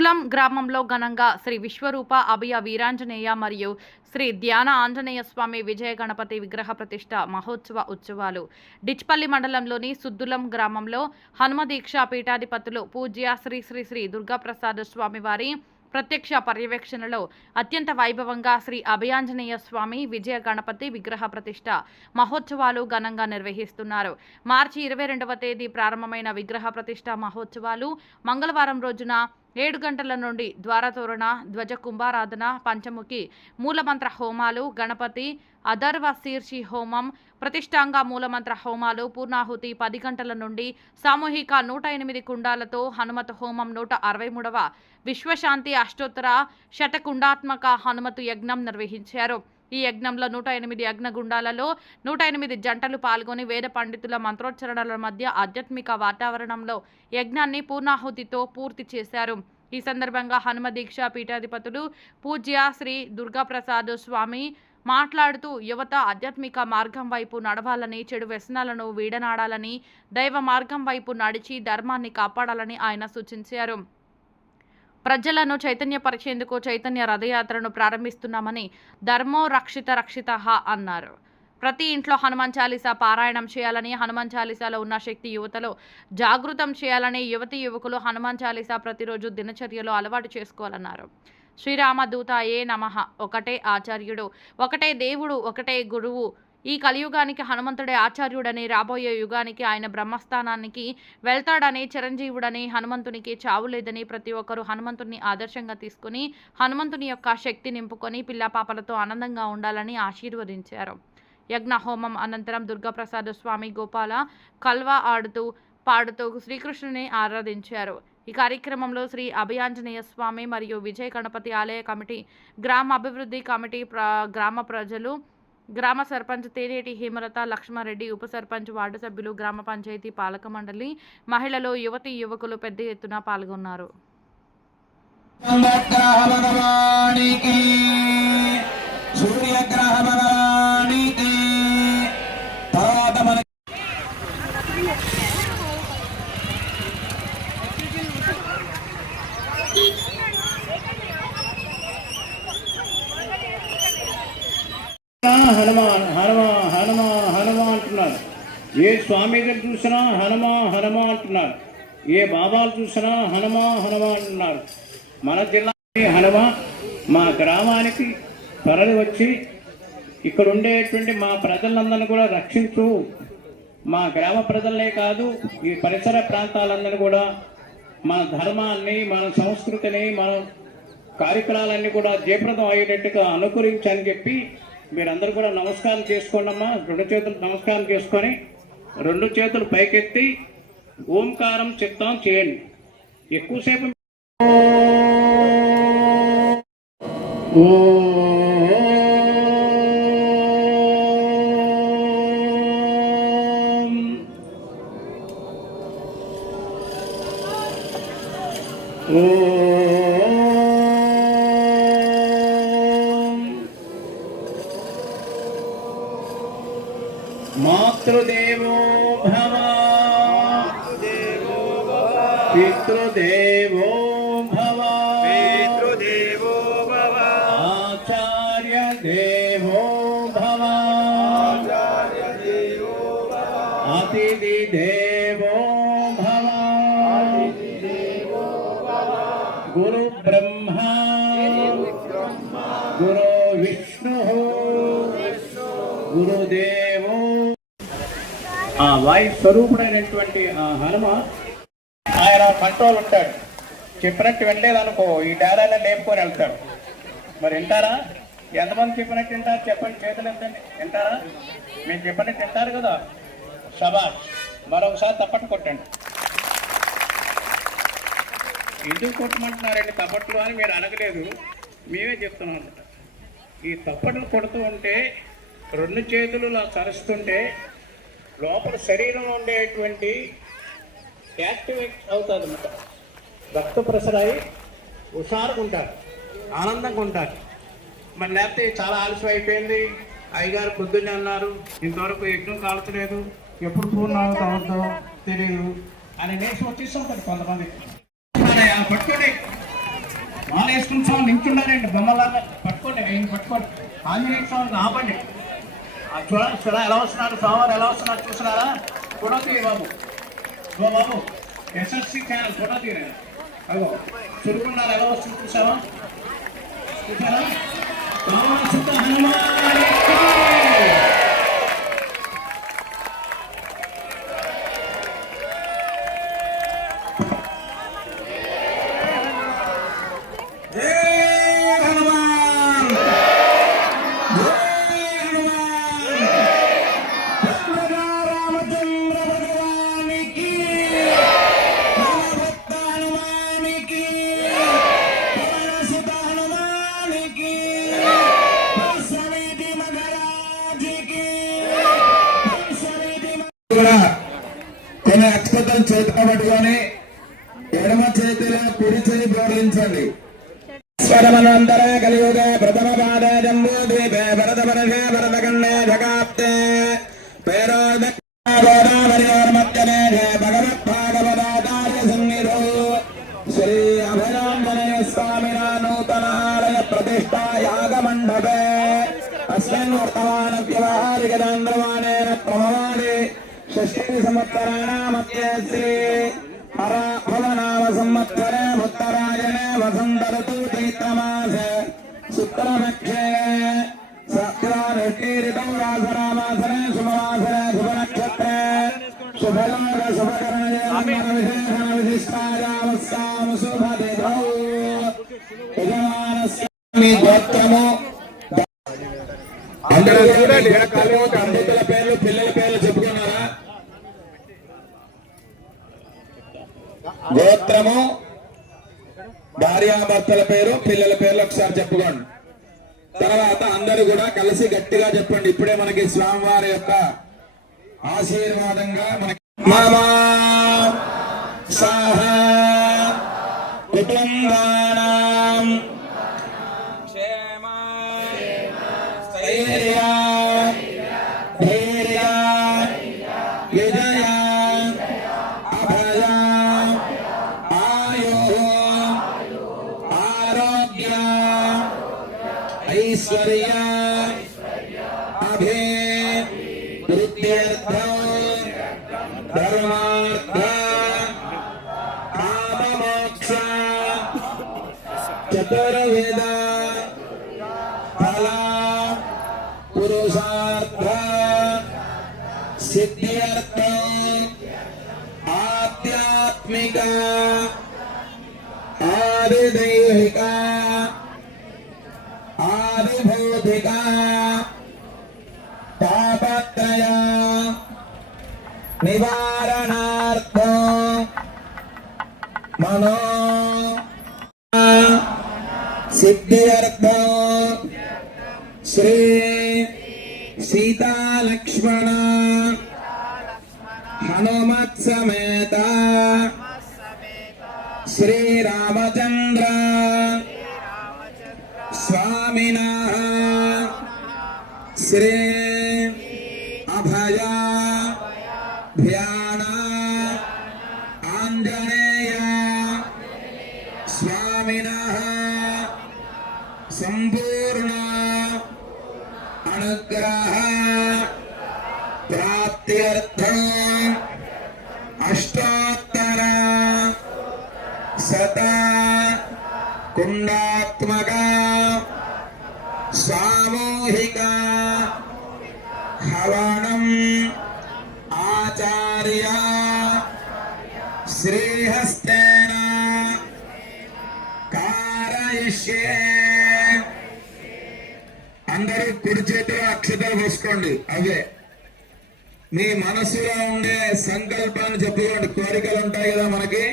సుద్దులం గ్రామంలో ఘనంగా శ్రీ విశ్వరూప అభయ వీరాంజనేయ మరియు శ్రీ ధ్యాన ఆంజనేయ స్వామి విజయ గణపతి విగ్రహ ప్రతిష్ట మహోత్సవ ఉత్సవాలు డిచ్పల్లి మండలంలోని సుద్దులం గ్రామంలో హనుమ దీక్షా పీఠాధిపతులు పూజ్య శ్రీ శ్రీ శ్రీ దుర్గాప్రసాద స్వామి వారి ప్రత్యక్ష పర్యవేక్షణలో అత్యంత వైభవంగా శ్రీ అభయాంజనేయ స్వామి విజయ గణపతి విగ్రహ ప్రతిష్ట మహోత్సవాలు ఘనంగా నిర్వహిస్తున్నారు. మార్చి 22వ తేదీ ప్రారంభమైన విగ్రహ ప్రతిష్ట మహోత్సవాలు మంగళవారం రోజున 7 గంటల నుండి ద్వారతోరణ, ధ్వజ కుంభారాధన, పంచముఖి మూలమంత్ర హోమాలు, గణపతి అధర్వ శీర్షి హోమం, ప్రతిష్టాంగ మూలమంత్ర హోమాలు, పూర్ణాహుతి 10 గంటల నుండి సామూహిక 108 కుండాలతో హనుమత్ హోమం 163వ విశ్వశాంతి అష్టోత్తర శతకుండాత్మక హనుమతు యజ్ఞం నిర్వహించారు. ఈ యజ్ఞంలో 108 యజ్ఞగుండాలలో 108 జంటలు పాల్గొని వేద పండితుల మంత్రోచ్చరణల మధ్య ఆధ్యాత్మిక వాతావరణంలో యజ్ఞాన్ని పూర్ణాహుతితో పూర్తి చేశారు. ఈ సందర్భంగా హనుమ దీక్షా పీఠాధిపతులు పూజ్య శ్రీ దుర్గాప్రసాద్ స్వామి మాట్లాడుతూ యువత ఆధ్యాత్మిక మార్గం వైపు నడవాలని, చెడు వ్యసనాలను వీడనాడాలని, దైవ మార్గం వైపు నడిచి ధర్మాన్ని కాపాడాలని ఆయన సూచించారు. ప్రజలను చైతన్యపరిచేందుకు చైతన్య రథయాత్రను ప్రారంభిస్తున్నామని ధర్మో రక్షిత రక్షితః అన్నారు. ప్రతి ఇంట్లో హనుమాన్ చాలీసా పారాయణం చేయాలని, హనుమాన్ చాలీసాలో ఉన్న శక్తి యువతలో జాగృతం చేయాలని, యువతీ యువకులు హనుమాన్ చాలీసా ప్రతిరోజు దినచర్యలో అలవాటు చేసుకోవాలన్నారు. శ్రీరామ దూతాయే నమః, ఒకటే ఆచార్యుడు, ఒకటే దేవుడు, ఒకటే గురువు. ఈ కలియుగానికి హనుమంతుడే ఆచార్యుడని, రాబోయే యుగానికి ఆయన బ్రహ్మస్థానానికి వెళ్తాడని, చిరంజీవుడని, హనుమంతునికి చావు లేదని ప్రతి ఒక్కరూ హనుమంతుని ఆదర్శంగా తీసుకుని హనుమంతుని యొక్క శక్తి నింపుకొని పిల్లాపాపలతో ఆనందంగా ఉండాలని ఆశీర్వదించారు. యజ్ఞ హోమం అనంతరం దుర్గాప్రసాద స్వామి గోపాల కల్వా ఆడుతూ పాడుతూ శ్రీకృష్ణుని ఆరాధించారు. ఈ కార్యక్రమంలో శ్రీ అభయాంజనేయ స్వామి మరియు విజయ గణపతి ఆలయ కమిటీ, గ్రామ అభివృద్ధి కమిటీ, గ్రామ ప్రజలు, గ్రామ సర్పంచ్ తేనేటి హేమలత లక్ష్మారెడ్డి, ఉప సర్పంచ్, వార్డు సభ్యులు, గ్రామ పంచాయతీ పాలక మండలి, మహిళలు, యువతీ యువకులు పెద్ద ఎత్తున పాల్గొన్నారు. హనుమాన్ హనుమాన్ హనుమాన్ హనుమాన్ అంటున్నారు. ఏ స్వామి దగ్గర చూసినా హనుమా హనుమా అంటున్నారు. ఏ బాబాలు చూసినా హనుమా హనుమా అంటున్నారు. మన జిల్లా హనుమ మా గ్రామానికి తరలి వచ్చి ఇక్కడ ఉండేటువంటి మా ప్రజలందరినీ కూడా రక్షించు, మా గ్రామ ప్రజలనే కాదు ఈ పరిసర ప్రాంతాలందరినీ కూడా మన ధర్మాన్ని, మన సంస్కృతిని, మన కార్యక్రమాలన్నీ కూడా జయప్రదం అయ్యేటట్టుగా అనుకరించని చెప్పి మీరందరూ కూడా నమస్కారం చేసుకోండమ్మా. 2 చేతులు నమస్కారం చేసుకొని 2 చేతులు పైకెత్తి ఓంకారం చెప్తాం చేయండి. ఎక్కువసేపు మాతృదేవో భవ, పితృదేవో భవ, ఆచార్య దేవో భవ, అతిథి దేవో భవ, గురు బ్రహ్మ గురు విష్ణు గురుదేవో. ఆ వాయు స్వరూపుడైనటువంటి ఆ హనుమ ఆయన కంట్రోల్ ఉంటాడు. చెప్పినట్టు వెళ్ళలేదనుకో ఈ డేరాలో లేపుకొని వెళ్తాడు. మరి వింటారా? ఎంతమంది చెప్పినట్టు వింటారు చెప్పండి, చేతులు ఎత్తండి. వింటారా? మేము చెప్పినట్టు వింటారు కదా? శభాష్. మరొకసారి తప్పట్టు కొట్టండి. ఎందుకు కొట్టమంటున్నారండి తప్పట్లు అని మీరు అనగలేదు, మేమే చెప్తున్నాం అనమాట. ఈ తప్పట్లు కొడుతూ ఉంటే 2 చేతులు ఇలా సరుస్తుంటే లోపల శరీరంలో ఉండేటువంటి యాక్టివేట్ అవుతుంది అన్నమాట. రక్త ప్రసరాయి హుషారుగా ఉంటారు, ఆనందంగా ఉంటారు. మరి లేకపోతే చాలా ఆలస్యం అయిపోయింది, అయ్యగారు పొద్దున్నే అన్నారు, ఇంతవరకు యజ్ఞం కాల్చలేదు, ఎప్పుడు పూర్ణ అవుతుందో తెలియదు అని నేర్చుకు వచ్చేస్తుంటారు కొంతమంది. పట్టుకోండి మాల వేసుకున్న స్వామి నించున్నారండి బొమ్మలాగా. పట్టుకోండి, ఆయన పట్టుకోండి. ఆంజనేయ స్వామిని ఆపండి. చూడండి ఎలా వస్తున్నారు స్వామివారు, ఎలా వస్తున్నారు చూస్తున్నారా? ఫోటో తీయ బాబు. బాబు ఎస్ఎస్సి ఛానల్ ఫోటో తీయరా? అగో చురుకున్నారు, ఎలా వస్తుంది చూసావా? చూసారా? కొన్ని అక్షతలు చేతిలో పట్టుకొని ఎడమ చేతిలో కుడి చేయి బోధించండి. స్వరమనంతర కలియుగ ప్రథమ పాద జంబూ ద్వీపే భరత పరషే భరత ఖండే జగాప్తే పేరోదర్మధ్యనే భగవద్భాగవదాచార్య సన్నిధో శ్రీ అభయాంజనేయ స్వామిన నూతన ఆలయ ప్రతిష్టా యాగ మండపే అస్మిన్ వర్తమాన వ్యవహారిక చాంద్రమానేన క్రమవాది షష్ఠీ సంవత్సరాణామధ్యే శ్రీ హరభవనామ సంవత్సరే ఉత్తరాయణే వసంత ఋతు చైత్రమాసే శుక్లపక్షే సత్యానిష్ఠీరితం వాసరామాసనే శుభవాసరే శుభనక్షత్రే శుభయోగ శుభకరణజయ విశేషణ విశిష్టాయామస్యాం శుభతిథౌ యజమానస్య మీ గోత్రము అందరూ చూడండి. దంపతుల పేర్లు పిల్లల పేర్లు చెప్పుకున్నారా? గోత్రము, భార్యాభర్తల పేరు, పిల్లల పేర్లు ఒకసారి చెప్పుకోండి. తర్వాత అందరూ కూడా కలిసి గట్టిగా చెప్పండి. ఇప్పుడే మనకి స్వామివారి యొక్క ఆశీర్వాదంగా మనకి మామా సహ కుటుంబానాం స్థైర్య ధైర్య విజయ అభయ ఆయు ఆరోగ్య ఐశ్వర్య అభివృద్ధ్యర్థం ధర్మార్థ కామమోక్ష చతుర్వేద ఫల పురుషార్థ సిద్ధ్యర్థ ఆధ్యాత్మిక ఆదిదైహిక ఆదిభౌతిక తాపత్రయ నివారణార్థం మనో సిద్ధ్యర్థం శ్రీ సీతాలక్ష్మణ హనుమత్ సమేత శ్రీరామచంద్ర స్వామినః శ్రీ అభయ ధ్యాన ఆంజనేయ స్వామినః సంపూర్ణ అనుగ్రహ ప్రాప్త్యర్థం అష్టోత్తర శత కుండాత్మక సామూహిక హవనం ఆచార్య శ్రీహస్తేన కారయిష్యే. అందరూ కుడి చేతిలో అక్షతలు పోసుకోండి. అవే మీ మనసులో ఉండే సంకల్పాన్ని చెప్పుకోండి. కోరికలు ఉంటాయి కదా మనకి,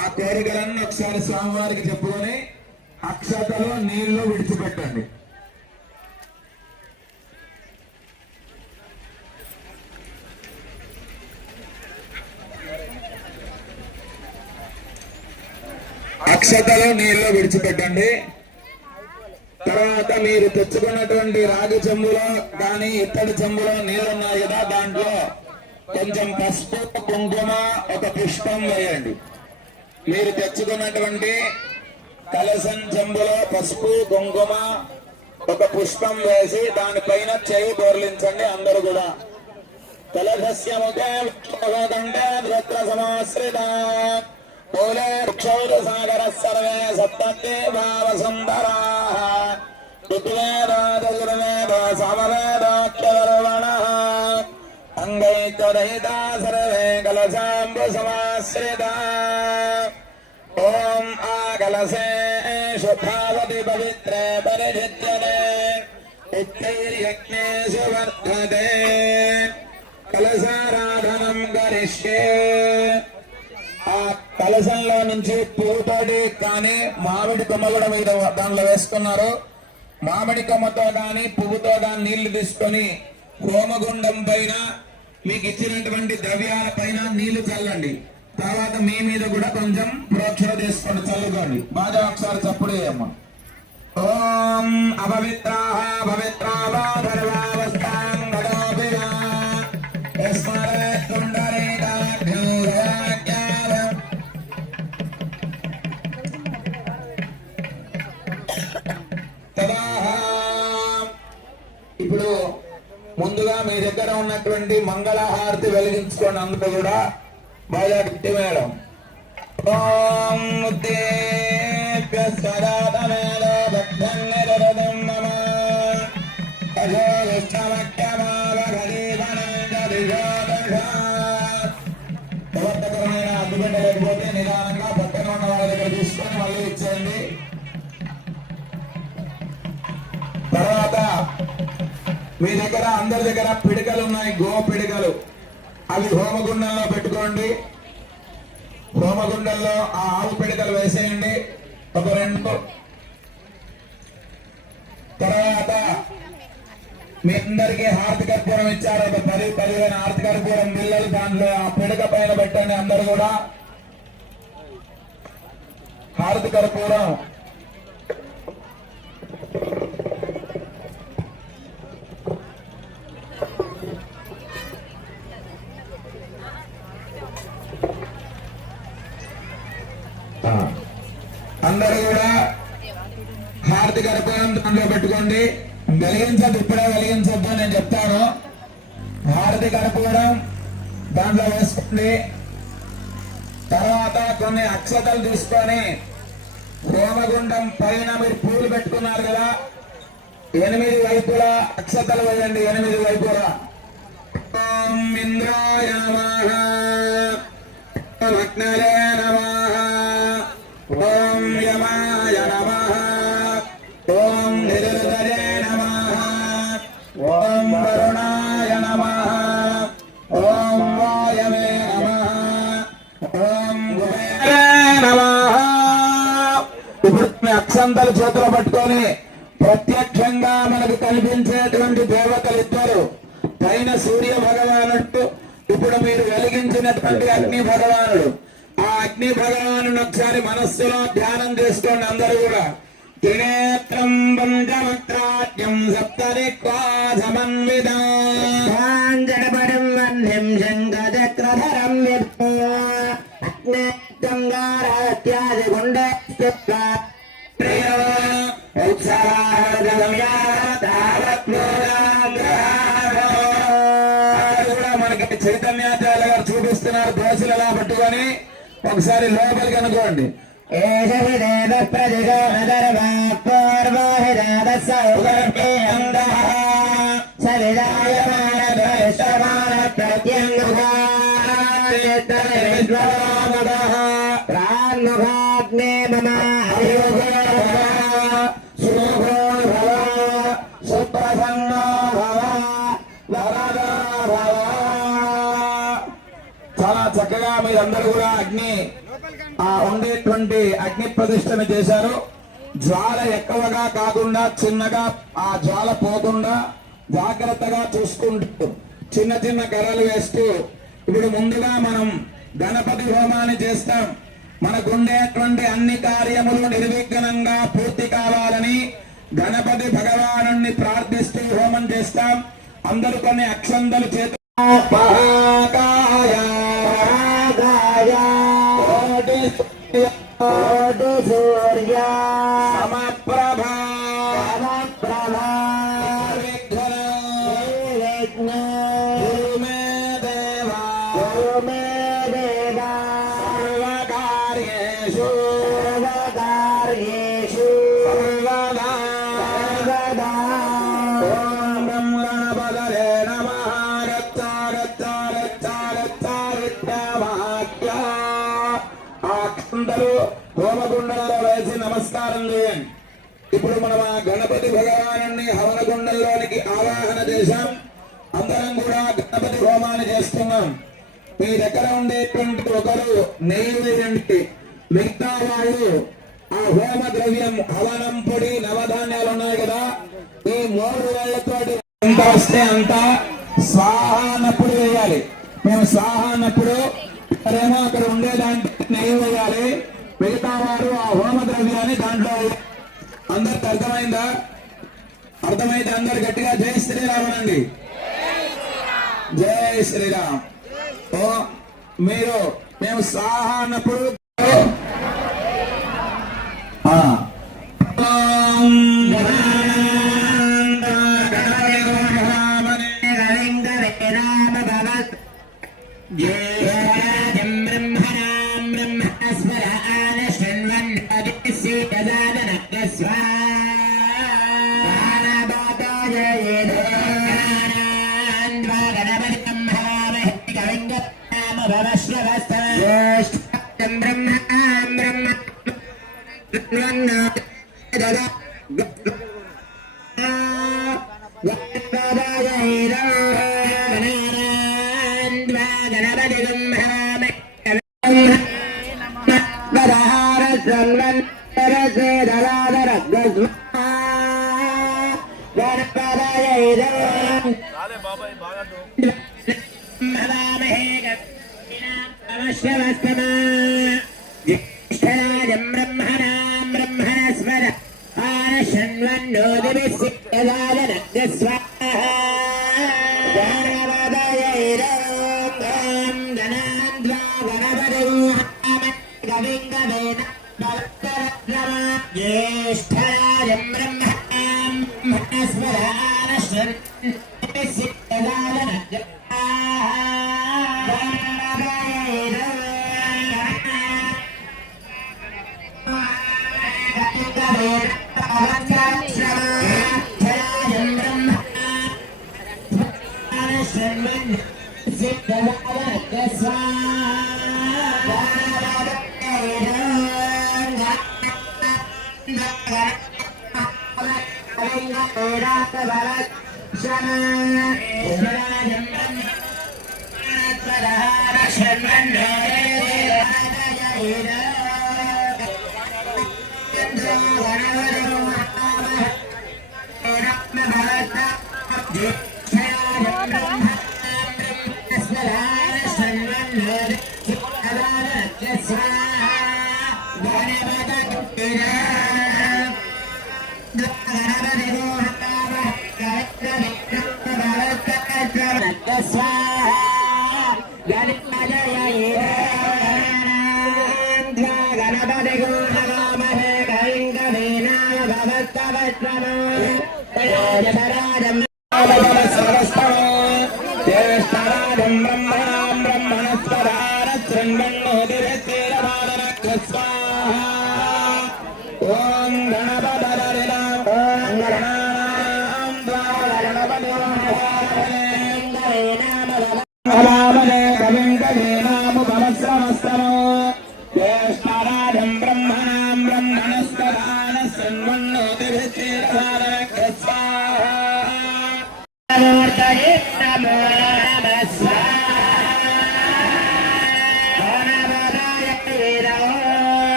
ఆ కోరికలన్నీ ఒకసారి స్వామివారికి చెప్పుకొని అక్షతలు నీళ్లు విడిచిపెట్టండి. అక్షతలు నీళ్లు విడిచిపెట్టండి. తర్వాత మీరు తెచ్చుకున్నటువంటి రాగి చెంబులో కానీ ఇత్తడి చెంబులో నీళ్లు ఉన్నాయి కదా, దాంట్లో కొంచెం పసుపు కుంకుమ ఒక పుష్పం వేయండి. మీరు తెచ్చుకున్నటువంటి కలశం చెంబులో పసుపు కుంకుమ ఒక పుష్పం వేసి దానిపైన చేయి బోర్లించండి అందరూ కూడా. కలశస్య ముఖే విష్ణుదండే ధృత్ర సమాశ్రిత మూలే క్షౌర సాగర సర్వే సప్తే భావసుందరాః ఋగ్వేద యజుర్వేద సామవేదాఖ్యవర్వణః అంగైత్యదయితా సర్వే కలశాంబు సమాశ్రితా. ఓం ఆ కలశే శుభావతి పవిత్రే పరిషిధ్యతే ఇత్తైర్యజ్ఞేషు వర్ధతే. కలశారాధనం కరిష్యే. ఆ కలశంలో నుంచి పువ్వుతోటి కానీ మామిడి కొమ్మ కూడా మీద దానిలో వేసుకున్నారు. మామిడి కొమ్మతో కానీ పువ్వుతో కానీ నీళ్లు తీసుకొని హోమగుండం పైన మీకు ఇచ్చినటువంటి ద్రవ్యాల పైన నీళ్లు చల్లండి. తర్వాత మీ మీద కూడా కొంచెం ప్రోక్షణ చేసుకోండి, చల్లుకోండి. బాగా ఒకసారి చప్పుడు చేయమ్మా. ఓం అపవిత్రాః పవిత్రావస్థాం గడోపినా స్మరేత్ పుండరీకాక్షం. ఇప్పుడు ముందుగా మీ దగ్గర ఉన్నటువంటి మంగళహారతి వెలిగించుకోండి అందరూ కూడా. బాగా గట్టి మేడం. ఓం ముద్దేభ్య స్వరాధమేలో భక్తన్నిరదం మమ అజో ప్రవర్తకరమైన అడ్డుగడ్డ లేకపోతే నిదానంగా పక్కన ఉన్న వాళ్ళ దగ్గర తీసుకొని మళ్ళీ ఇచ్చేయండి. తర్వాత మీ దగ్గర అందరి దగ్గర పిడికలు ఉన్నాయి, గో పిడికలు. అవి హోమగుండంలో పెట్టుకోండి. హోమగుండంలో ఆ ఆవు పిడికలు వేసేయండి ఒక 2. తర్వాత మీ అందరికీ హారతి కర్పూరం ఇచ్చారు, ఒక 10-15 హారతి కర్పూరం బిళ్ళలు దాంట్లో ఆ పిడక పైన పెట్టండి. అందరు కూడా హారతి కర్పూరం అందరూ కూడా హారతి కర్పూరం దాంట్లో పెట్టుకోండి. వెలిగించద్దు, ఇప్పుడే వెలిగించద్దు, నేను చెప్తాను. హారతి కర్పూరం దాంట్లో వేసుకోండి. తర్వాత కొన్ని అక్షతలు తీసుకొని హోమగుండం పైన మీరు పూలు పెట్టుకున్నారు కదా, 8 వైపులా అక్షతలు వేయండి. 8 వైపులా. ఓం ఇంద్రాయ నమః, ఓం అగ్నయే నమః, ఓం యమాయ నమః, ఓం నిరుదరే నమః, ఓం వరుణాయ నమః, ఓం వాయవే నమః, ఓం కుబేరే నమః. ఇప్పుడు మీ అక్షంతలు చేతిలో పట్టుకొని ప్రత్యక్షంగా మనకు కనిపించేటువంటి దేవతలు ఇద్దరు, పైన సూర్య భగవానుడు, ఇప్పుడు మీరు వెలిగించినటువంటి అగ్ని భగవానుడు. ఆ అగ్ని భగవాను ఒకసారి మనస్సులో ధ్యానం చేసుకోండి అందరూ కూడా. త్రినేత్రం పంచవక్త్రాట్యం సప్తదిక్పాదమన్వితం జడపడం వన్యం శంఖచక్రధరం అగ్నేత్యంగారాత్యాది గుండ మనకి చైతన్యాచార్య గారు చూపిస్తున్నారు. దోశలు ఎలా పట్టుకొని ఒకసారి లోపలికి అనుకోండి. చాలా చక్కగా మీరందరూ కూడా అగ్ని ఉండేటువంటి అగ్ని ప్రతిష్టన చేశారు. జ్వాల ఎక్కువగా కాకుండా చిన్నగా ఆ జ్వాల పోకుండా జాగ్రత్తగా చూసుకుంటూ చిన్న చిన్న కర్రలు వేస్తూ ఇప్పుడు ముందుగా మనం గణపతి హోమాన్ని చేస్తాం. మనకుండేటువంటి అన్ని కార్యములు నిర్విఘ్నంగా పూర్తి కావాలని గణపతి భగవాను ప్రార్థిస్తూ హోమం చేస్తాం. అందరూ కొన్ని అక్షంతలు చేతులు సూర్య गुरु मे देवा सर्वकार्येषु सर्वदा ओम ब्रह्म गणपतये नमः అందరూ హోమగుండంలో వేసి నమస్కారం చేయండి. ఇప్పుడు మనం ఆ గణపతి భగవాను హవనగుండంలోనికి ఆవాహన చేశాం. అందరం కూడా గణపతి హోమాన్ని చేస్తున్నాం. మీ దగ్గర ఉండేటువంటి ఒకరు నెయ్యి వేయండి, మిగతా వాళ్ళు ఆ హోమ ద్రవ్యం హవనం పొడి నవధాన్యాలు ఉన్నాయి కదా, ఈ 3 వేళ్లతో ఎంత వస్తే అంత స్వాహ అన్నప్పుడు వేయాలి. మేము స్వాహ అన్నప్పుడు ఇక్కడేమో అక్కడ ఉండేదాంట్లో నెయ్యి వేయాలి, మిగతా వారు ఆ హోమ ద్రవ్యాన్ని దాంట్లో వేయాలి. అందరికి అర్థమైందా? అర్థమైతే అందరు గట్టిగా జై శ్రీరామ్ అనండి. జై శ్రీరామ్. ఓ మీరు మేము స్వాహ అన్నప్పుడు स्वाहा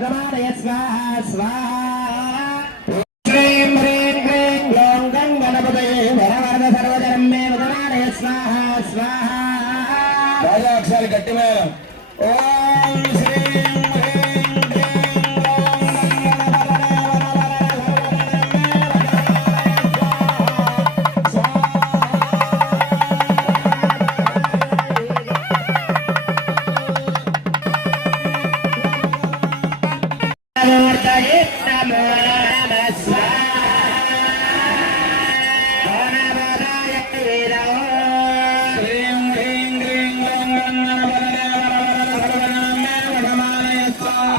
వదమానయ స్వాహ స్వాహ శ్రీం హ్రీం క్లీం గ్లౌం గం గణపతయే వరవరద సర్వజనం మే వదమానయ స్వాహ స్వాహ రాజాక్షరాలు గట్టి మేళం. ఓం శ్రీం హ్రీం క్లీం గ్లౌం గం గణపతయే మూర్తయే నమో నమః స్వాహ గణపతయే వీరో శ్రీం హ్రీం క్లీం గ్లౌం గం గణపతయే వరవరద సర్వజనం మే వదమానయ స్వాహ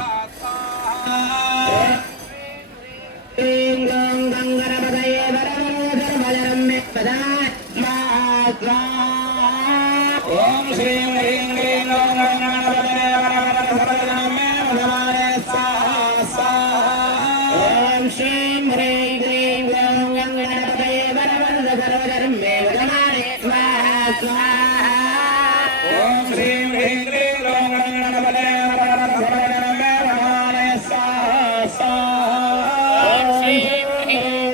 శ్రీం గ్లౌం గం గణపతయే వరవరద సర్వజనం మే వదమానయ ఓం శ్రీం హ్రీం క్లీం గ్లౌం గం గణపతయే వరవరద సర్వజనం మే వదమానయ స్వాహ స్వాహ ఓం శ్రీం హ్రీం క్లీం గ్లౌం గం గణపతయే వరవరద సర్వజనం మే వదమానయ స్వాహ స్వాహ ఓం శ్రీం హ్రీం క్లీం గ్లౌం గం గణపతయే వరవరద సర్వజనం మే వదమానయ స్వాహ స్వాహ ఓం శ్రీం హ్రీం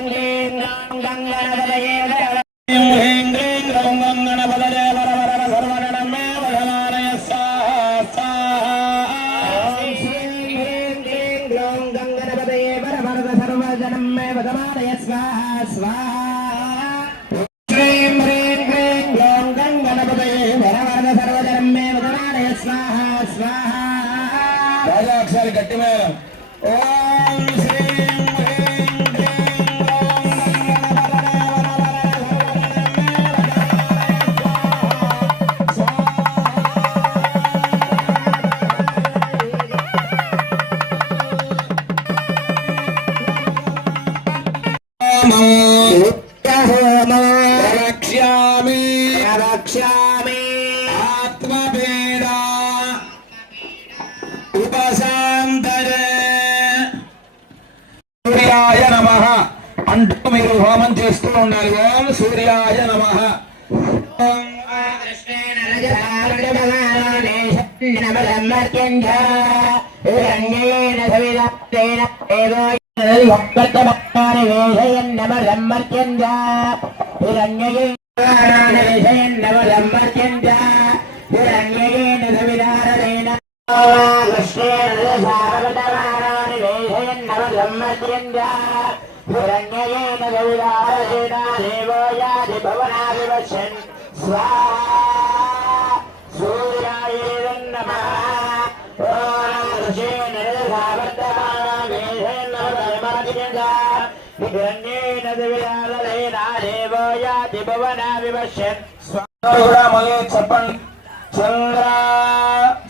క్లీం గ్లౌం గం గణపతయే వరవరద శ్రీం హ్రీం క్లీం గ్లౌం గం గణపతయే వరవరద సర్వజనం మే వదమానయ స్వాహ స్వాహ ఓం శ్రీం హ్రీం క్లీం గ్లౌం గం గణపతయే వరవరద సర్వజనం మే వదమానయ స్వాహ స్వాహ శ్రీం హ్రీం క్లీం గ్లౌం గం గణపతయే వరవరద సర్వజనం మే వదమానయ స్వాహ స్వాహ రాజాక్షరాలు గట్టి మేళం. ఓం శ్రీం హ్రీం క్లీం గ్లౌం గం గణపతయే వరవరద హోమో రక్ష్యామి రక్ష్యామి ఆత్మభేద ఉపశాంతరే సూర్యాయ నమః అంటూ మీరు హోమం చేస్తూ ఉండాలి. ఓం సూర్యాయ నమః. ఓం కృష్ణేన రజతారణమర్త్యంజ హిరణ్యేన సవిదత్తేన ఏదో భక్తభక్తాని వేషయన్నమర్త్యంజ హిరణ్యేషయన్నమర్త్యంజ హిరణ్యేన సవిదారేణ కృష్ణేన రజతారణి వేషయన్నమర్త్యంజ హిరణ్యేన సవిదారేణ దేవో యాది భవనాదివశన్ స్వాహా సూర్యాయ నమః ఓం ఋషేణ రజతావర్తమానేన నమః హిరణ్యేన సవిదారేణ దేవో యాది భవనాదివశన్ అందరూ కూడా మళ్ళీ చెప్పండి. చంద్ర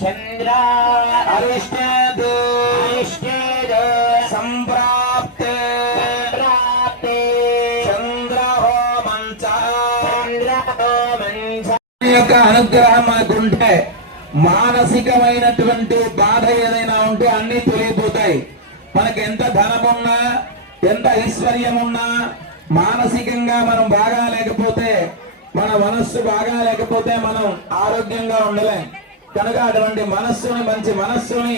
చంద్ర అరిష్టేతు అరిష్టేతు సంప్రాప్తే ప్రాప్తే చంద్ర హోమంచ చంద్రహోమంచ యొక్క అనుగ్రహం మనకుంటే మానసికమైనటువంటి బాధ ఏదైనా ఉంటే అన్ని తొలగిపోతాయి. మనకి ఎంత ధనమున్నా ఎంత ఐశ్వర్యమున్నా మానసికంగా మనం బాగా లేకపోతే, మన మనస్సు బాగా లేకపోతే మనం ఆరోగ్యంగా ఉండలేం. కనుక అటువంటి మనస్సుని, మంచి మనస్సుని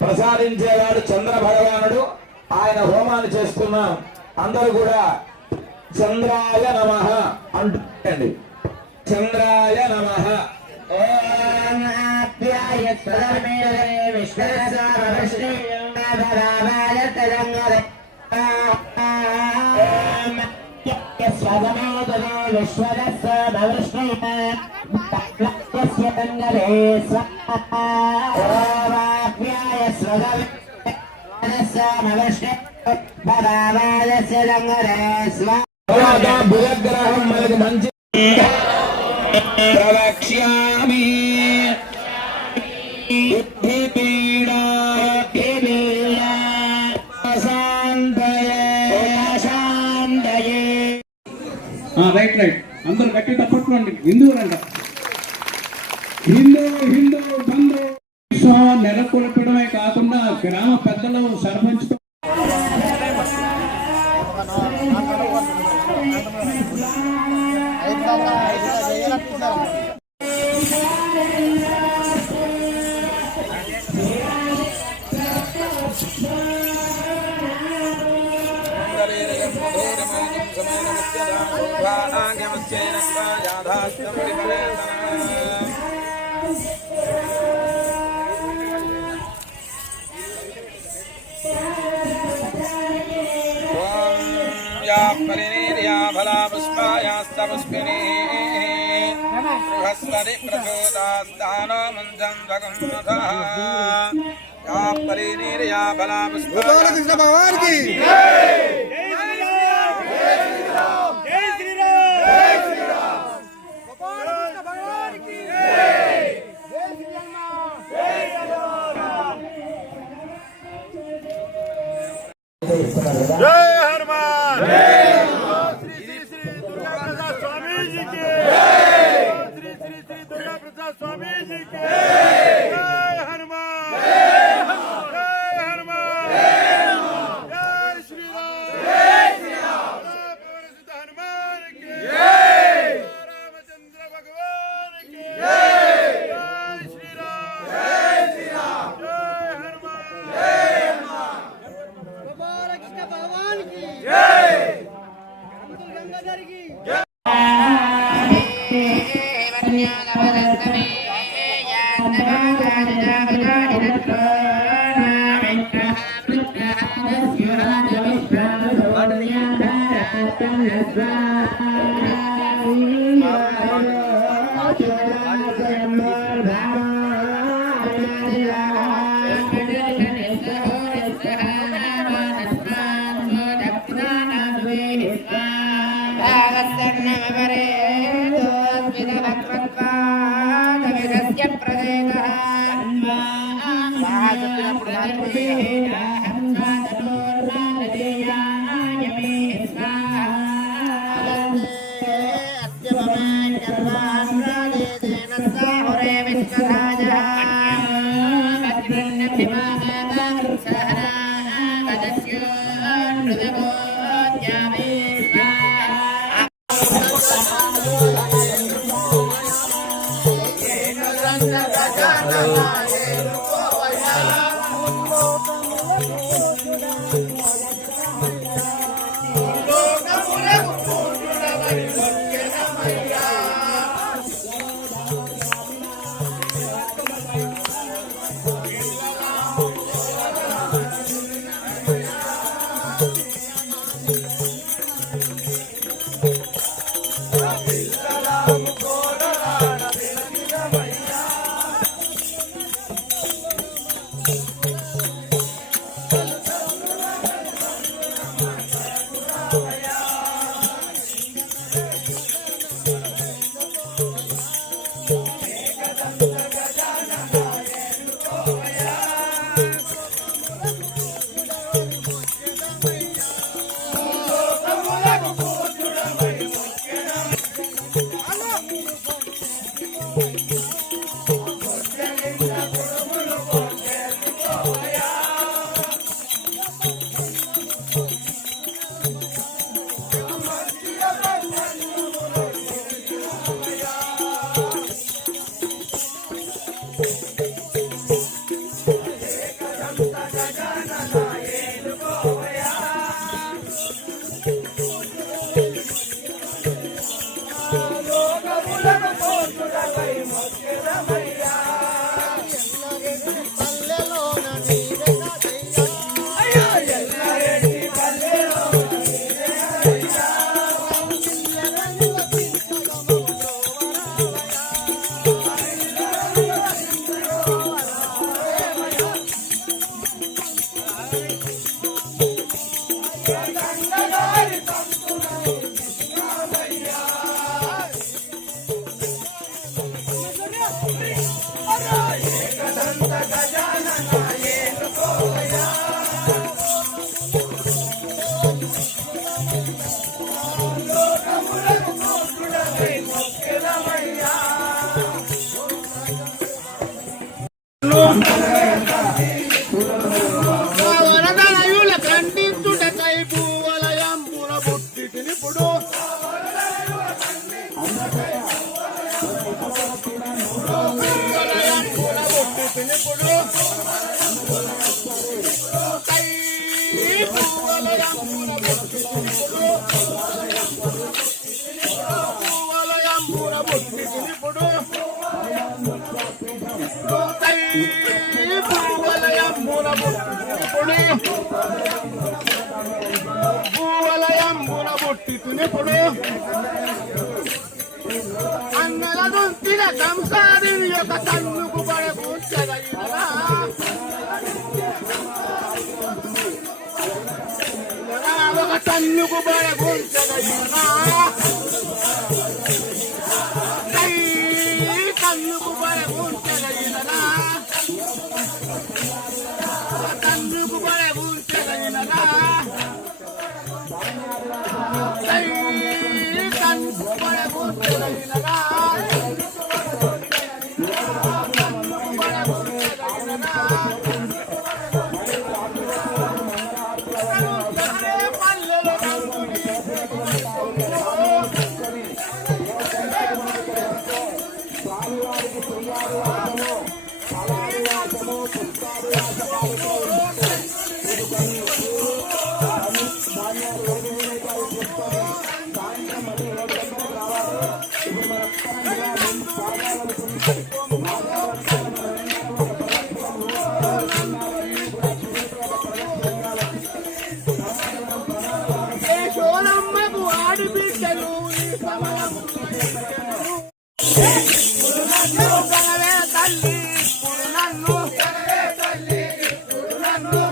ప్రసాదించేవాడు చంద్ర భగవానుడు. ఆయన హోమాన్ని చేస్తున్నాం. అందరూ కూడా చంద్రాయ నమః అంటుండండి. చంద్రాయ నమః. ఓం ఆప్యాయ స్వధర్మేణ విశ్వసారవశ్రీయంగధరావాయతరంగరే ఓం స్వధమేదనే విశ్వదస్సమవృష్ణీయ తంగరే స్వాహా ఓం ఆప్యాయ స్వధమేదస్సమవృష్ణీయ తంగరే స్వాహా తర్వాత భుజగ్రహం మనకి మంచి ప్రవక్ష్యామి బుద్ధిపీడా రైట్ రైట్ అందరూ గట్టి తప్పట్టుకోండి. హిందువులంట హిందూ హిందూ బంధు నెలకొల్పడమే కాకుండా గ్రామ పెద్దలు సర్పంచ్ परिनिर्या फला पुष्पायास्तपुष्पिनी बृहस्पति प्रचोदास्तानो मुञ्जन्वगुंसः या परिनिर्या फला कृष्ण भगवान की जय हनुमान श्री श्री दुर्गा प्रसाद स्वामी जी के श्री श्री श्री दुर्गा प्रसाद स्वामी जी के जय हनुमान जय हनुमान जय श्री राम सिद्ध हनुमान के रामचंद्र भगवान के जय श्री राम जय हनुमान कृष्ण भगवान की जय गंगाधर की భూవలయంబున బుట్టితినిపుడు భూవలయంబున బుట్టితినిపుడు భూవలయంబున బుట్టితినిపుడు అన్నల దుంతిన కంసాదిని యొక్క కన్నుకు పడకూర్చదగినదా ఒక కన్నుకు పడకూర్చదగినదా కన్నుకు పడకూర్చదగినదా కన్నుకు పడకూర్చదగినదా కన్నుకు పడకూర్చదగినదా సోనమ్మకు ఆడిబిడ్డలు ఈ సమయము తల్లి నన్ను తల్లి నన్ను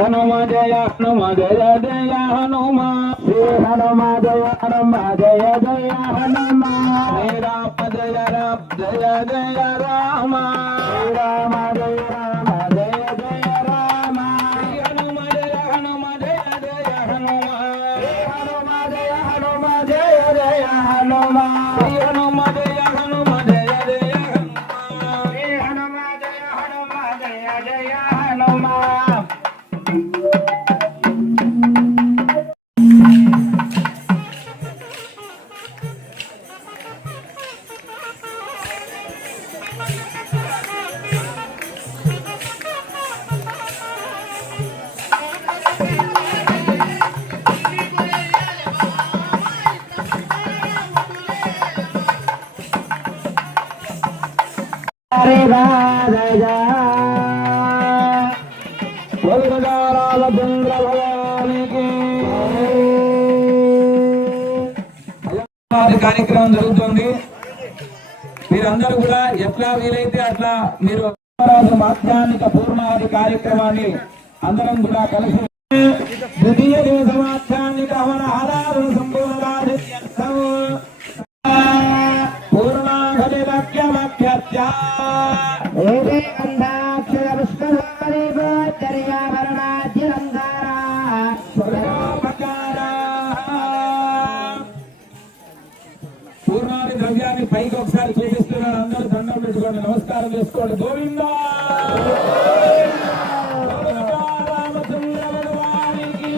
హనుమ జయ హనుమ జయ జయ హనుమ హనుమ జయ హనుమ జయ జయ హనుమ రామ జయ రామ జయ జయ రామ రామ జయ రామ జయ జయ రామ హనుమ జయ హనుమ జయ జయ హనుమ హనుమ జయ హనుమ జయ జయ హనుమ హనుమ జయ హనుమ జయ జయ హనుమ హనుమ జయ హనుమ జయ జయ హనుమ కార్యక్రమం జరుగుతుంది. మీరందరూ కూడా ఎట్లా వీలైతే అట్లా మీరు మాధ్యానిక పూర్ణాది కార్యక్రమాన్ని అందరం కూడా కలిసి ద్వితీయ దివసమాధ్యానిక హవనహారాధన సంపూర్ణాది పూర్ణాగతి వాక్యమభ్యర్థ్య పుష్పధారి పైకి ఒకసారి చూపిస్తున్నారు. అందరూ దండం పెట్టుకోండి, నమస్కారం చేసుకోండి. గోవిందా రామచంద్ర భగవానికి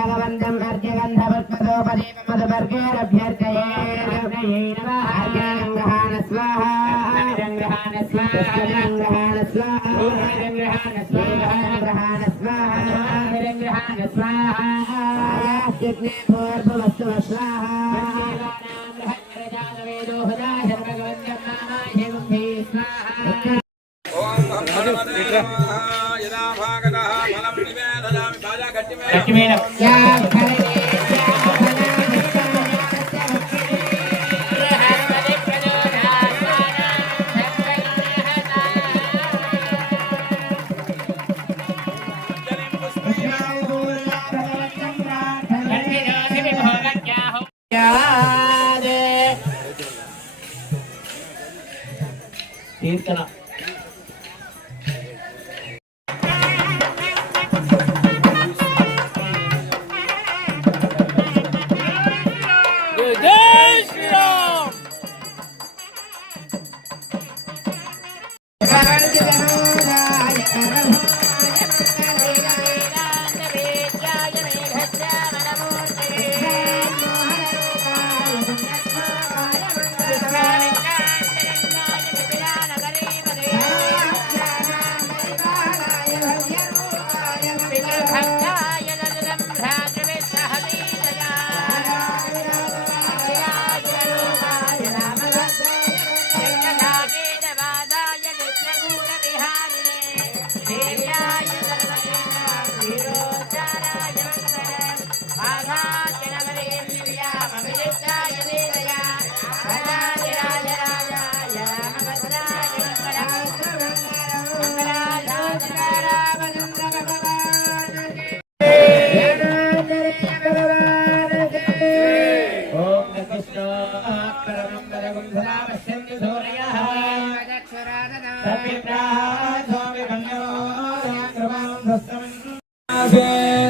భగవంతం అర్ఘ్యగంధవర్గేరభ్యర్థయేగ్రహాణ స్వాహాగ్రహాణ స్వాహాగ్రహాణ స్వాహాగ్రహాణ స్వాహాభూర్భవస్తు స్వాహా యదా భాగతః ఫలం నివేదయామి బాజా గట్టి తీసుకున్నా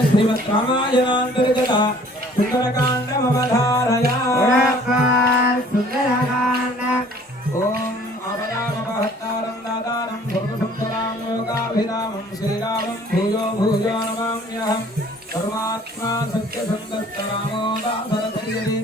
శ్రీమద్ రామాయణాంతర్గత సుందరకాండమవధారయా ఓం అపరామపహత్తారం దాతారం భూసుందరాం లోకాభిరామం శ్రీరామం భూయో భూయో నమామ్యహం పరమాత్మా సత్యసందస్తరామో దాసరథి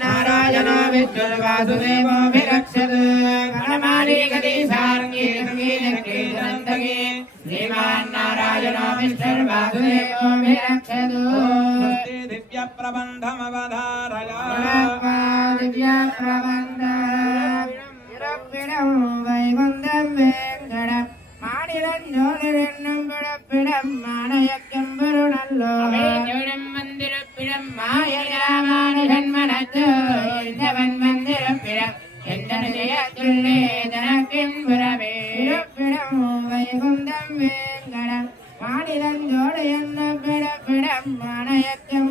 నారాయణ విష్ణుర్వాసుదేవోభిరక్షత్ శ్రీమాన్నారాయణ విష్ణుర్వాసుదేవోభిరక్షతు దివ్య ప్రబంధమవధారయా దివ్య ప్రబంధ వైకుంఠం వెంకట మాడిరంజోళిరెన్నం పిడపిడం మానయక్యం వరుణల్లో మందిరపిడం మాయరామానుజన్మనతో ఎంతవన్ మందిరపిడం ఎంతను జయతుల్లే ధనకిం పురమే పిడపిడం వైకుంఠం వెంకట మాడిరంజోళిరెన్నం పిడపిడం మానయక్యం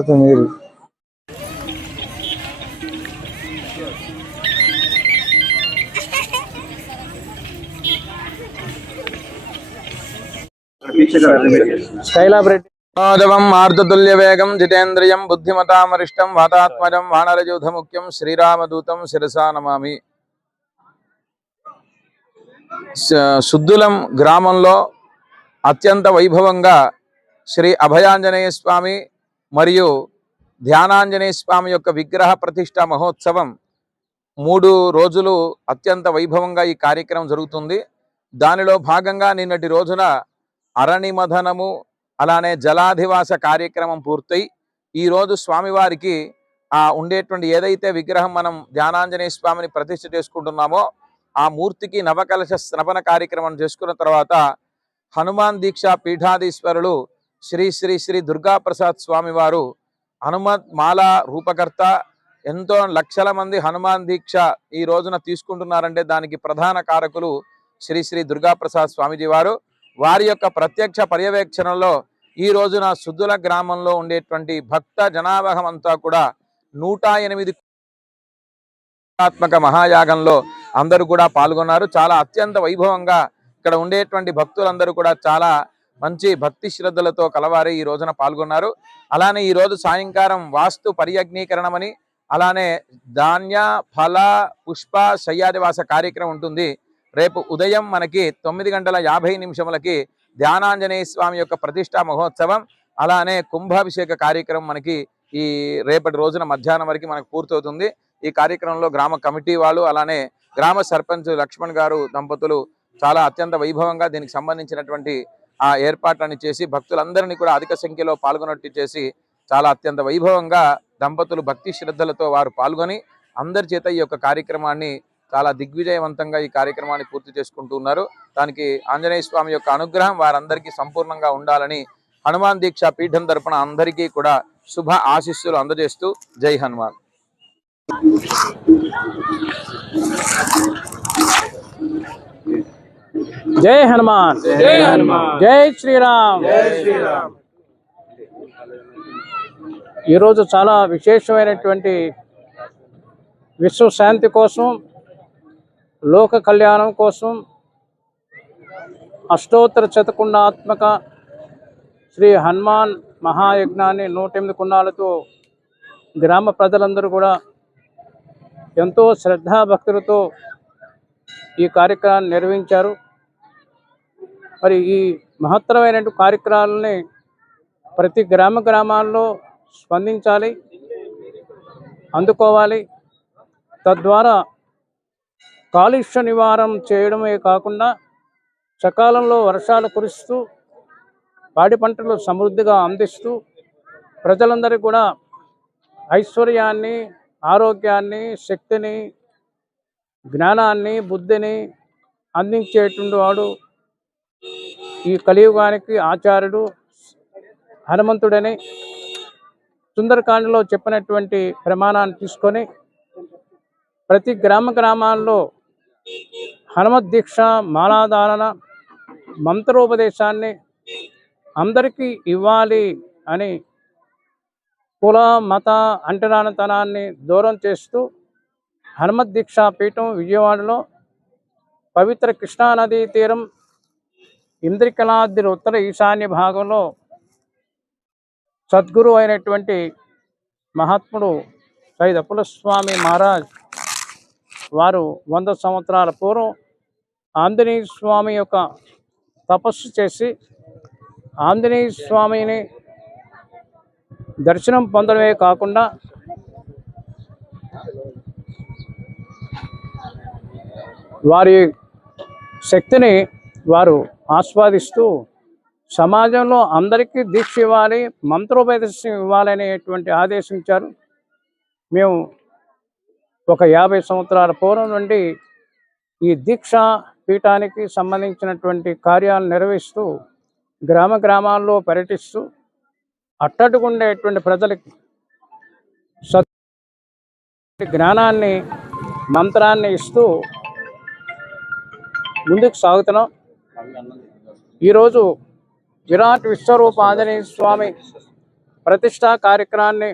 సరస్వతి మీరు మాధవం మార్దతుల్య వేగం జితేంద్రియం బుద్ధిమతామరిష్టం వాతాత్మజం వానరయూధముఖ్యం శ్రీరామదూతం శిరసా నమామి. సుద్దులం గ్రామంలో అత్యంత వైభవంగా శ్రీ అభయాంజనేయ స్వామి మరియు ధ్యానాంజనేయ స్వామి యొక్క విగ్రహ ప్రతిష్ట మహోత్సవం 3 రోజులు అత్యంత వైభవంగా ఈ కార్యక్రమం జరుగుతుంది. దానిలో భాగంగా నిన్నటి రోజున అరణిమథనము అలానే జలాధివాస కార్యక్రమం పూర్తయి ఈరోజు స్వామివారికి ఉండేటువంటి ఏదైతే విగ్రహం మనం ధ్యానాంజనేయ స్వామిని ప్రతిష్ఠ చేసుకుంటున్నామో ఆ మూర్తికి నవకలశ స్నపన కార్యక్రమం చేసుకున్న తర్వాత హనుమాన్ దీక్ష పీఠాధీశ్వరులు శ్రీ శ్రీ శ్రీ దుర్గాప్రసాద్ స్వామి వారు హనుమత్ మాల రూపకర్త. ఎంతో లక్షల మంది హనుమాన్ దీక్ష ఈ రోజున తీసుకుంటున్నారంటే దానికి ప్రధాన కారకులు శ్రీ శ్రీ దుర్గాప్రసాద్ స్వామిజీ వారు. వారి యొక్క ప్రత్యక్ష పర్యవేక్షణలో ఈ రోజున సుద్దుల గ్రామంలో ఉండేటువంటి భక్త జనాభాగం అంతా కూడా 108 మహాయాగంలో అందరూ కూడా పాల్గొన్నారు. చాలా అత్యంత వైభవంగా ఇక్కడ ఉండేటువంటి భక్తులందరూ కూడా చాలా మంచి భక్తి శ్రద్ధలతో కలవారి ఈ రోజున పాల్గొన్నారు. అలానే ఈ రోజు సాయంకాలం వాస్తు పర్యజ్ఞీకరణమని అలానే ధాన్య ఫల పుష్ప శయ్యాదివాస కార్యక్రమం ఉంటుంది. రేపు ఉదయం మనకి 9:50 ధ్యానాంజనేయ స్వామి యొక్క ప్రతిష్టా మహోత్సవం అలానే కుంభాభిషేక కార్యక్రమం మనకి ఈ రేపటి రోజున మధ్యాహ్నం వరకు మనకు పూర్తవుతుంది. ఈ కార్యక్రమంలో గ్రామ కమిటీ వాళ్ళు అలానే గ్రామ సర్పంచ్ లక్ష్మణ్ గారు దంపతులు చాలా అత్యంత వైభవంగా దీనికి సంబంధించినటువంటి ఏర్పాట్లను చేసి భక్తులందరినీ కూడా అధిక సంఖ్యలో పాల్గొనట్టు చేసి చాలా అత్యంత వైభవంగా దంపతులు భక్తి శ్రద్ధలతో వారు పాల్గొని అందరి చేత ఈ యొక్క కార్యక్రమాన్ని చాలా దిగ్విజయవంతంగా ఈ కార్యక్రమాన్ని పూర్తి చేసుకుంటూ ఉన్నారు. దానికి ఆంజనేయ స్వామి యొక్క అనుగ్రహం వారందరికీ సంపూర్ణంగా ఉండాలని హనుమాన్ దీక్ష పీఠం తరపున అందరికీ కూడా శుభ ఆశీస్సులు అందజేస్తూ జై హనుమాన్. జై హనుమాన్, జై హనుమాన్, జై శ్రీరామ్, జై శ్రీరామ్. ఈరోజు చాలా విశేషమైనటువంటి విశ్వశాంతి కోసం, లోక కళ్యాణం కోసం అష్టోత్తర శతకుండాత్మక శ్రీ హనుమాన్ మహాయజ్ఞాన్ని 108 కుండాలతో గ్రామ ప్రజలందరూ కూడా ఎంతో శ్రద్ధాభక్తులతో ఈ కార్యక్రమాన్ని నిర్వహించారు. మరి ఈ మహత్తరమైనటువంటి కార్యక్రమాలని ప్రతి గ్రామాల్లో స్పందించాలి, అందుకోవాలి. తద్వారా కాలుష్య నివారణ చేయడమే కాకుండా సకాలంలో వర్షాలు కురుస్తూ పాడి పంటలు సమృద్ధిగా అందిస్తూ ప్రజలందరికీ కూడా ఐశ్వర్యాన్ని, ఆరోగ్యాన్ని, శక్తిని, జ్ఞానాన్ని, బుద్ధిని అందించేటువంటి వాడు ఈ కలియుగానికి ఆచార్యుడు హనుమంతుడని సుందరకాండలో చెప్పినటువంటి ప్రమాణాన్ని తీసుకొని ప్రతి గ్రామాల్లో హనుమత్ దీక్ష, మాలాధారణ, మంత్రోపదేశాన్ని అందరికీ ఇవ్వాలి అని కుల మత అంటరానితనాన్ని దూరం చేస్తూ హనుమత్ దీక్షా పీఠం విజయవాడలో పవిత్ర కృష్ణానదీ తీరం ఇంద్రికలాద్రి ఉత్తర ఈశాన్య భాగంలో సద్గురు అయినటువంటి మహాత్ముడు సైద్ అప్పులస్వామి మహారాజ్ వారు 100 సంవత్సరాల పూర్వం ఆంజనేయ స్వామి యొక్క తపస్సు చేసి ఆంజనేయ స్వామిని దర్శనం పొందడమే కాకుండా వారి శక్తిని వారు ఆస్వాదిస్తూ సమాజంలో అందరికీ దీక్ష ఇవ్వాలి, మంత్రోపదేశం ఇవ్వాలనేటువంటి ఆదేశించారు. మేము ఒక 50 సంవత్సరాల పూర్వం నుండి ఈ దీక్షా పీఠానికి సంబంధించినటువంటి కార్యాలు నిర్వహిస్తూ గ్రామాల్లో పర్యటిస్తూ అట్టడుగుండేటువంటి ప్రజలకి జ్ఞానాన్ని, మంత్రాన్ని ఇస్తూ ముందుకు సాగుతున్నాం. ఈరోజు విరాట్ విశ్వరూప ఆంజనేయ స్వామి ప్రతిష్టా కార్యక్రమాన్ని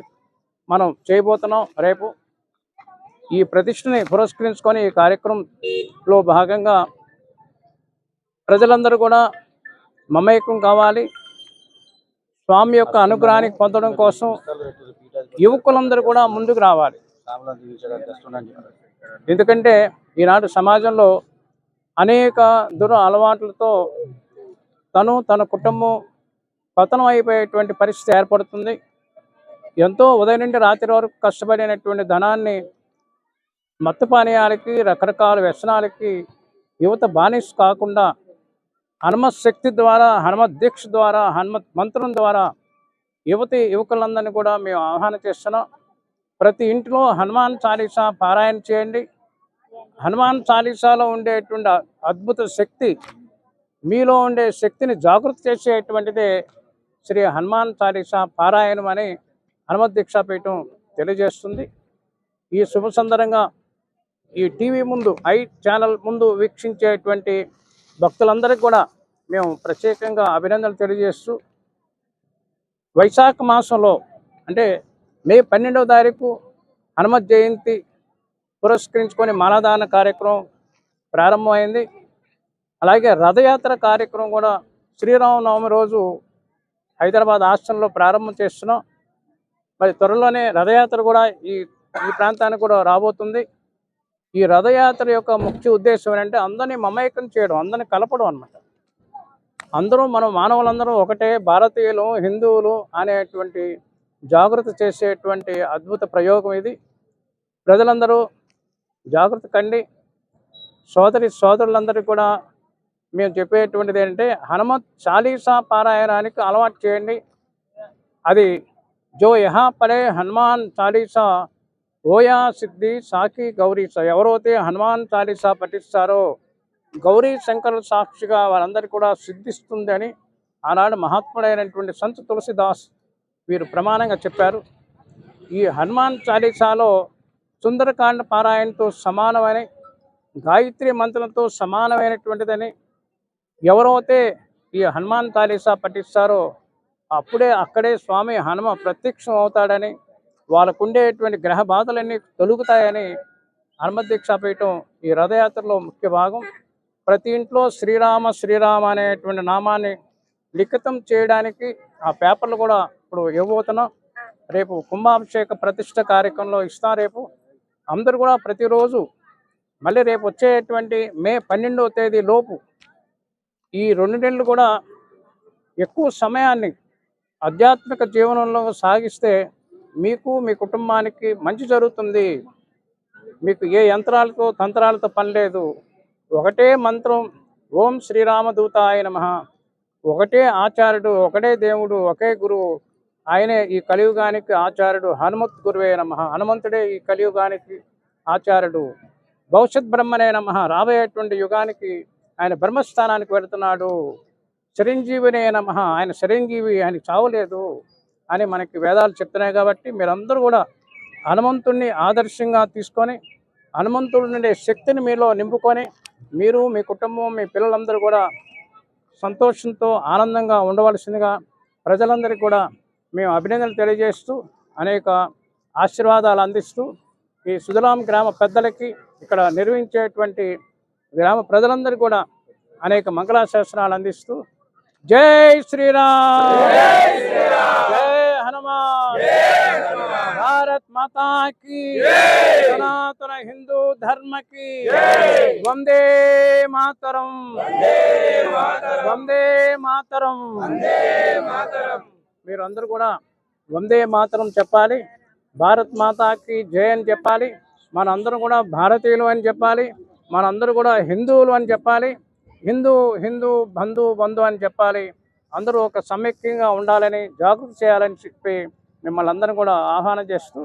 మనం చేయబోతున్నాం రేపు. ఈ ప్రతిష్టని పురస్కరించుకొని ఈ కార్యక్రమంలో భాగంగా ప్రజలందరూ కూడా మమేకం కావాలి. స్వామి యొక్క అనుగ్రహానికి పొందడం కోసం యువకులందరూ కూడా ముందుకు రావాలి. ఎందుకంటే ఈనాడు సమాజంలో అనేక అలవాట్లతో తన కుటుంబం పతనం అయిపోయేటువంటి పరిస్థితి ఏర్పడుతుంది. ఎంతో ఉదయం నుండి రాత్రి వరకు కష్టపడినటువంటి ధనాన్ని మత్తు పానీయాలకి, రకరకాల వ్యసనాలకి యువత బానిస కాకుండా హనుమత్ శక్తి ద్వారా, హనుమత్ దీక్ష ద్వారా, హనుమత్ మంత్రం ద్వారా యువకులందరినీ కూడా మేము ఆహ్వానం చేస్తున్నాం. ప్రతి ఇంట్లో హనుమాన్ చాలీసా పారాయణ చేయండి. హనుమాన్ చాలీసాలో ఉండేటువంటి అద్భుత శక్తి, మీలో ఉండే శక్తిని జాగృతి చేసేటువంటిదే శ్రీ హనుమాన్ చాలీసా పారాయణం అని హనుమత్ దీక్షాపీఠం తెలియజేస్తుంది. ఈ శుభ సందర్భంగా ఈ టీవీ ముందు, ఛానల్ ముందు వీక్షించేటువంటి భక్తులందరికీ కూడా మేము ప్రత్యేకంగా అభినందనలు తెలియజేస్తూ, వైశాఖ మాసంలో అంటే మే 12వ తారీఖు హనుమత్ జయంతి పురస్కరించుకొని మాలాదాన కార్యక్రమం ప్రారంభమైంది. అలాగే రథయాత్ర కార్యక్రమం కూడా శ్రీరామనవమి రోజు హైదరాబాద్ ఆశ్రమంలో ప్రారంభం చేస్తున్నాం. మరి త్వరలోనే రథయాత్ర కూడా ఈ ప్రాంతానికి కూడా రాబోతుంది. ఈ రథయాత్ర యొక్క ముఖ్య ఉద్దేశం ఏంటంటే అందరినీ మమేకం చేయడం, అందరినీ కలపడం అన్నమాట. అందరూ మనం మానవులందరూ ఒకటే, భారతీయులు, హిందువులు అనేటువంటి జాగృతి చేసేటువంటి అద్భుత ప్రయోగం ఇది. ప్రజలందరూ జాగృతి కండి. సోదరులందరికీ కూడా మేము చెప్పేటువంటిది ఏంటంటే హనుమత్ చాలీసా పారాయణానికి అలవాటు చేయండి. అది జో యహా పడే హనుమాన్ చాలీసా ఓయా సిద్ధి సాకి గౌరీసా. ఎవరైతే హనుమాన్ చాలీసా పఠిస్తారో గౌరీ శంకరుల సాక్షిగా వారందరికీ కూడా సిద్ధిస్తుంది అని ఆనాడు మహాత్ముడైనటువంటి సంత్ తులసిదాస్ వీరు ప్రమాణంగా చెప్పారు. ఈ హనుమాన్ చాలీసాలో సుందరకాండ పారాయణతో సమానమని, గాయత్రి మంత్రంతో సమానమైనటువంటిదని, ఎవరైతే ఈ హనుమాన్ చాలీసా పఠిస్తారో అక్కడే స్వామి హనుమ ప్రత్యక్షం అవుతాడని, వాళ్ళకు ఉండేటువంటి గ్రహ బాధలన్నీ తొలుగుతాయని హనుమత్ దీక్షాపీఠం ఈ రథయాత్రలో ముఖ్య భాగం. ప్రతి ఇంట్లో శ్రీరామ శ్రీరామ అనేటువంటి నామాన్ని లిఖితం చేయడానికి ఆ పేపర్లు కూడా ఇప్పుడు ఇవ్వబోతున్నాం. రేపు కుంభాభిషేక ప్రతిష్ట కార్యక్రమంలో ఇస్తాం. రేపు అందరూ కూడా ప్రతిరోజు మళ్ళీ రేపు వచ్చేటువంటి మే 12వ తేదీ లోపు ఈ 2 నెలలు కూడా ఎక్కువ సమయాన్ని ఆధ్యాత్మిక జీవనంలో సాగిస్తే మీకు, మీ కుటుంబానికి మంచి జరుగుతుంది. మీకు ఏ యంత్రాలతో తంత్రాలతో పని లేదు. ఒకటే మంత్రం, ఓం శ్రీరామదూతాయ నమః. ఒకటే ఆచార్యుడు, ఒకటే దేవుడు, ఒకే గురువు. ఆయనే ఈ కలియుగానికి ఆచార్యుడు. హనుమత్ గురువే నమః. హనుమంతుడే ఈ కలియుగానికి ఆచార్యుడు. భవిష్యత్ బ్రహ్మనే నమః. రాబోయేటువంటి యుగానికి ఆయన బ్రహ్మస్థానానికి వెళుతున్నాడు. చిరంజీవినే నమః. ఆయన చిరంజీవి, ఆయన చావులేదు అని మనకి వేదాలు చెప్తున్నాయి. కాబట్టి మీరందరూ కూడా హనుమంతుడిని ఆదర్శంగా తీసుకొని హనుమంతుడి నుండి శక్తిని మీలో నింపుకొని మీరు, మీ కుటుంబం, మీ పిల్లలందరూ కూడా సంతోషంతో ఆనందంగా ఉండవలసిందిగా ప్రజలందరికీ కూడా మేము అభినందనలు తెలియజేస్తూ అనేక ఆశీర్వాదాలు అందిస్తూ ఈ సుజలాం గ్రామ పెద్దలకి, ఇక్కడ నిర్వహించేటువంటి గ్రామ ప్రజలందరికీ కూడా అనేక మంగళాశాసనాలు అందిస్తూ జై శ్రీరామ్, జై హనుమాన్, భారత్ మాతా की सनातन हिंदू धर्म की वंदे मातरम, वंदे मातरम. మీరందరూ కూడా వందే మాతరం చెప్పాలి. భారత్ మాతాకి జై అని చెప్పాలి. మనందరం కూడా భారతీయులు అని చెప్పాలి. మనందరూ కూడా హిందువులు అని చెప్పాలి. హిందూ బంధు అని చెప్పాలి. అందరూ ఒక సమైక్యంగా ఉండాలని, జాగృతి చేయాలని చెప్పి మిమ్మల్ని అందరం కూడా ఆహ్వానం చేస్తూ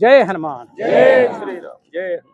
జై హనుమాన్, జై శ్రీరామ్, జై హనుమాన్.